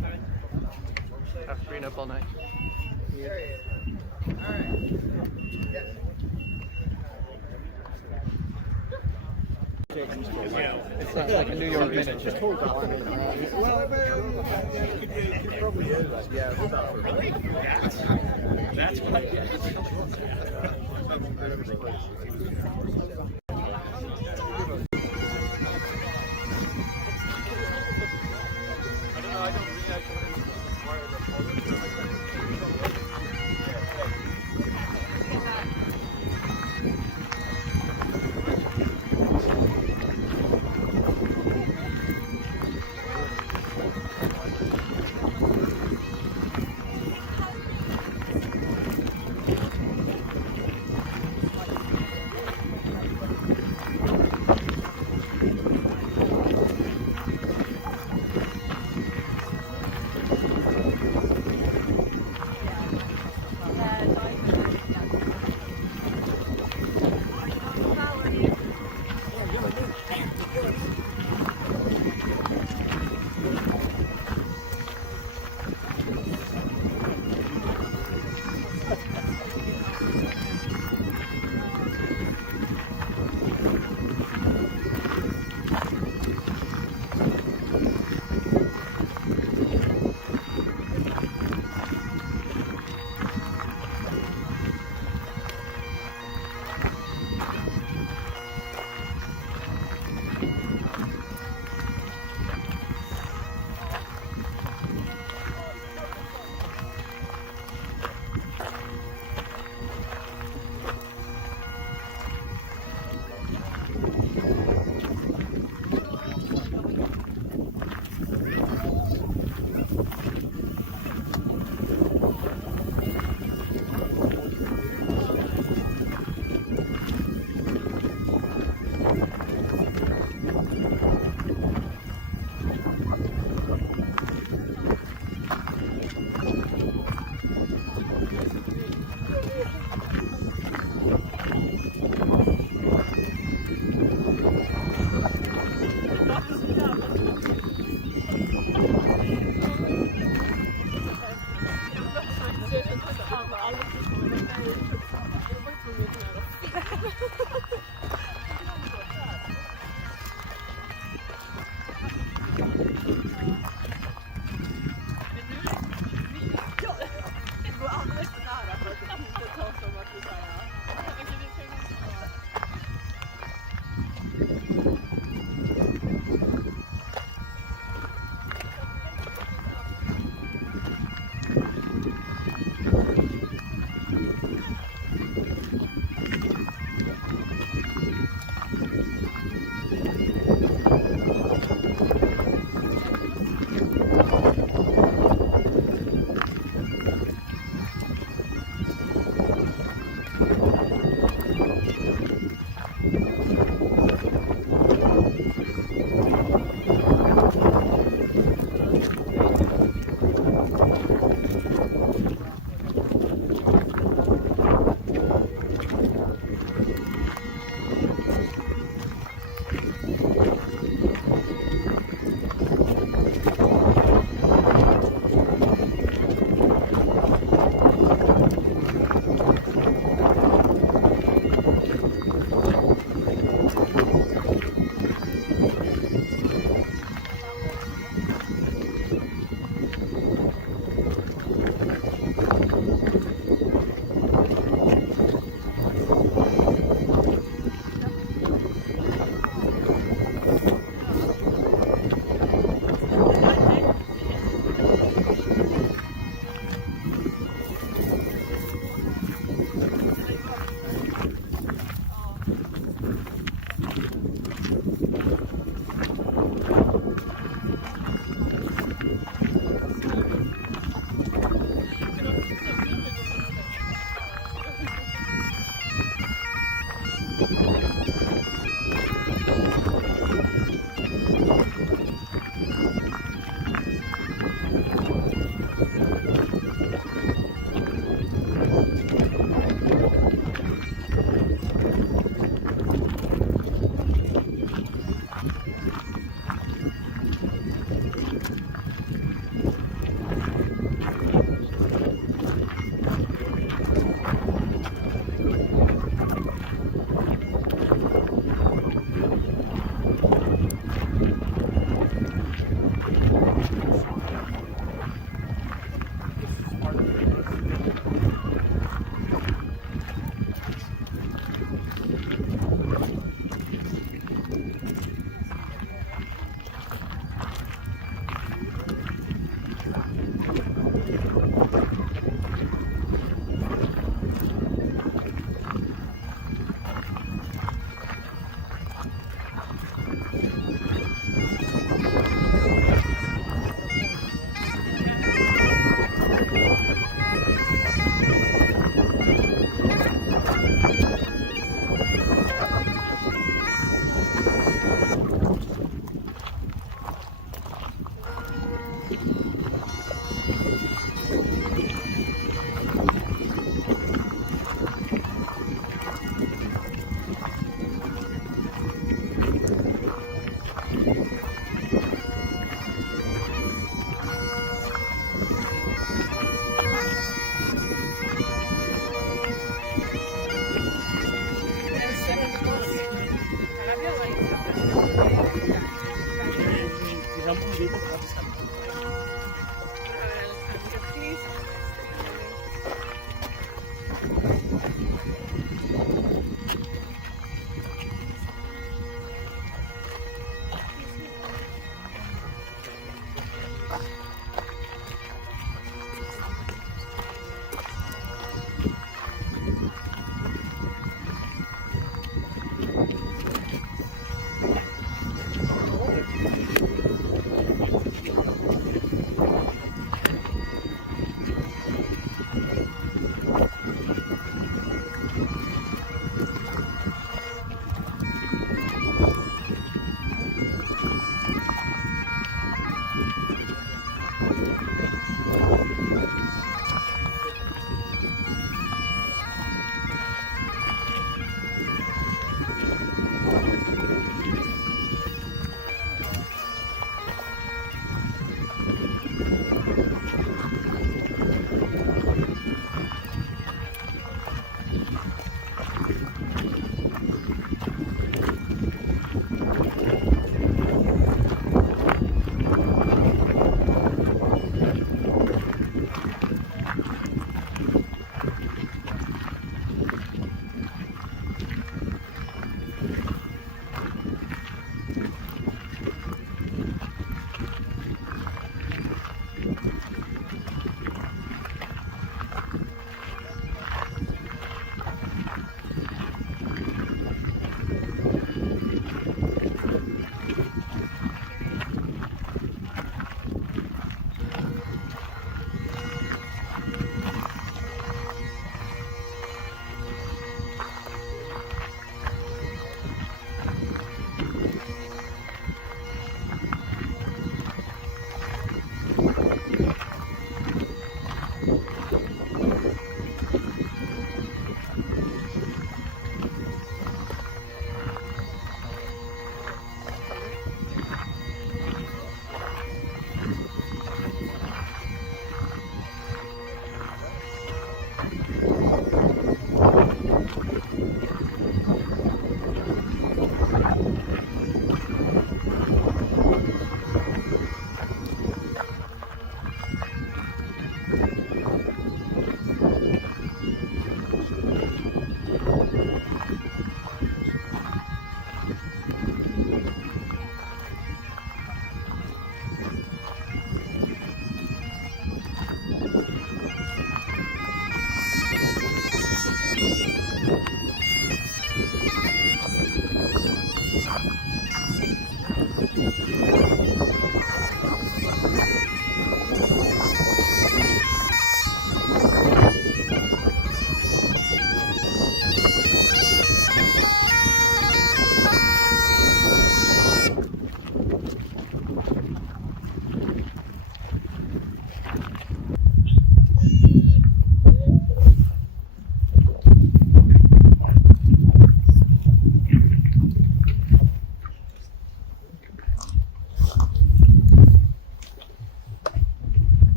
day. After being up all night. It's not like a New York minute. Well, it probably is. Yeah, That's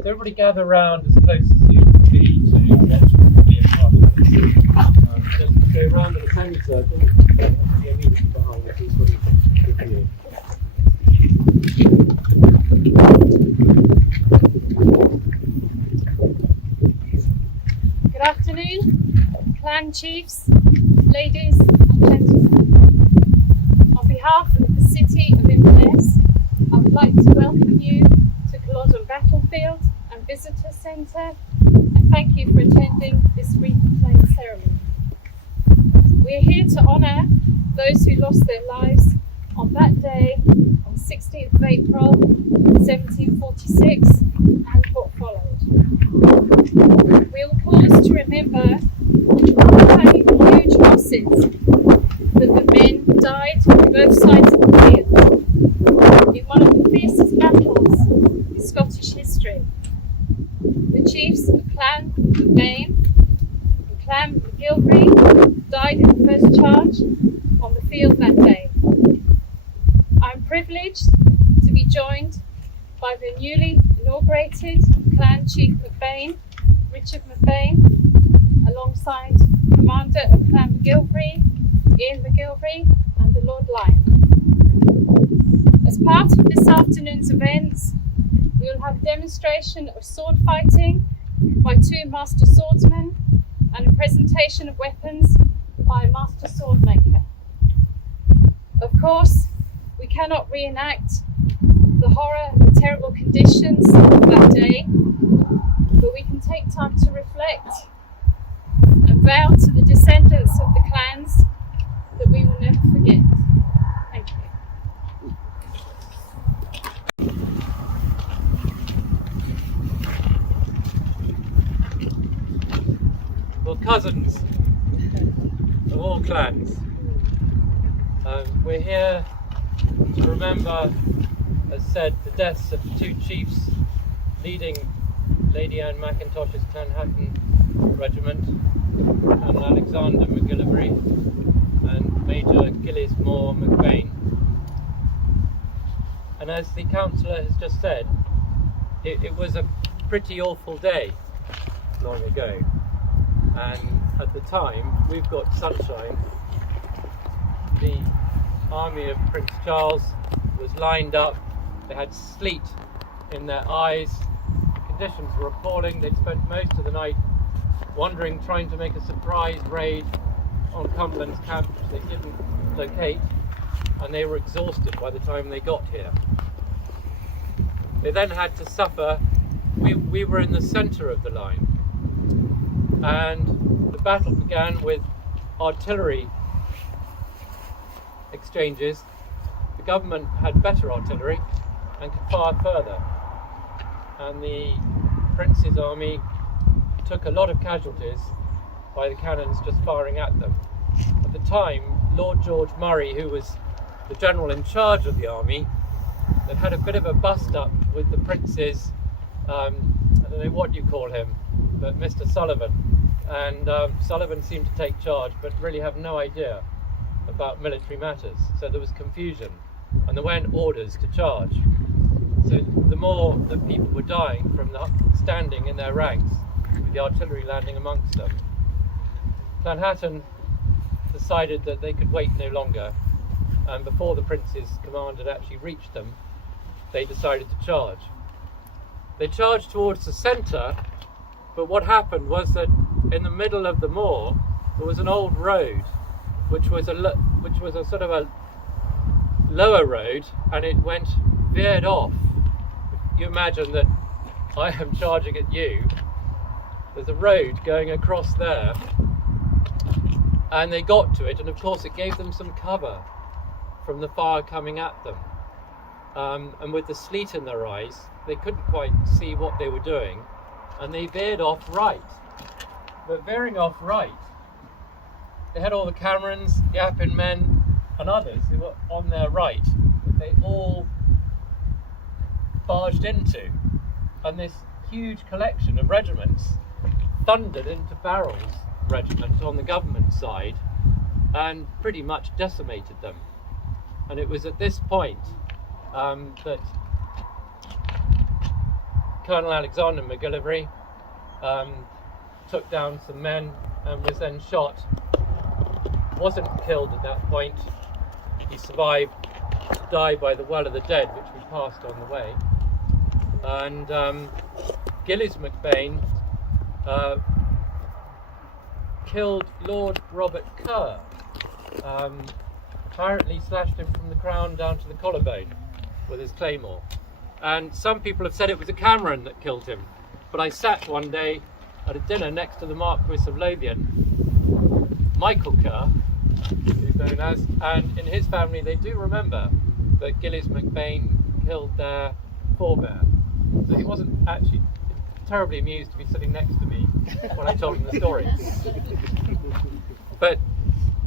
Everybody gather round as close as you can be to be a part of this. Just go round in a semicircle. Be immediately behind us is what you. Good afternoon, clan chiefs, ladies and gentlemen. On behalf of the City of Inverness, I would like to welcome you to Culloden Battlefield and Visitor Centre, and thank you for attending this wreath playing ceremony. We are here to honour those who lost their lives on that day, on 16th of April 1746, and what followed. We will pause to remember the huge losses that the men died on both sides of the field in one of the fiercest battles in Scottish history. The chiefs of Clan MacBean and Clan MacGillivray died in the first charge on the field that day. I am privileged to be joined by the newly inaugurated Clan Chief MacBean, Richard MacBean, alongside Commander of Clan MacGillivray, Ian MacGillivray, and the Lord Lion. As part of this afternoon's events, we will have a demonstration of sword fighting by two master swordsmen and a presentation of weapons by a master sword maker. Of course, we cannot reenact the horror and terrible conditions of that day, but we can take time to reflect and vow to the descendants of the clans that we will never forget. Thank you. Well, cousins of all clans, we're here to remember, as said, the deaths of the two chiefs leading Lady Anne Mackintosh's Clan Chattan Regiment, and Alexander MacGillivray and Major Gillies Mor MacBean. And as the councillor has just said, it was a pretty awful day long ago, and at the time, we've got sunshine. The army of Prince Charles was lined up. They had sleet in their eyes. The conditions were appalling. They'd spent most of the night wandering, trying to make a surprise raid on Cumberland's camp, which they didn't locate, and they were exhausted by the time they got here. They then had to suffer. We were in the centre of the line, and the battle began with artillery exchanges. The government had better artillery and could fire further, and the Prince's army took a lot of casualties by the cannons just firing at them. At the time, Lord George Murray, who was the general in charge of the army, had a bit of a bust-up with the Prince's, I don't know what you call him, but Mr. Sullivan. And Sullivan seemed to take charge, but really have no idea about military matters. So there was confusion, and there weren't orders to charge. So the more that people were dying from the standing in their ranks, with the artillery landing amongst them, Clan Chattan decided that they could wait no longer, and before the Prince's command had actually reached them, they decided to charge. They charged towards the centre, but what happened was that in the middle of the moor there was an old road, which was a sort of a lower road, and it veered off. You imagine that I am charging at you. There's a road going across there, and they got to it, and of course it gave them some cover from the fire coming at them. And with the sleet in their eyes, they couldn't quite see what they were doing, and they veered off right. But veering off right, they had all the Camerons, the Appin men, and others who were on their right, that they all barged into, and this huge collection of regiments thundered into Barrel's regiment on the government side and pretty much decimated them. And it was at this point that Colonel Alexander MacGillivray took down some men and was then shot. Wasn't killed at that point. He survived to die by the Well of the Dead, which we passed on the way. And Gillies MacBean killed Lord Robert Kerr. Apparently slashed him from the crown down to the collarbone with his claymore. And some people have said it was a Cameron that killed him. But I sat one day at a dinner next to the Marquis of Lothian, Michael Kerr, who's known as, and in his family they do remember that Gillies MacBean killed their forebear. So he wasn't actually terribly amused to be sitting next to me when I told him the story. But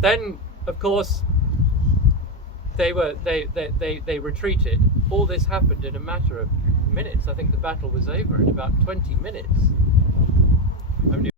then, of course, they retreated. All this happened in a matter of minutes. I think the battle was over in about 20 minutes. I mean,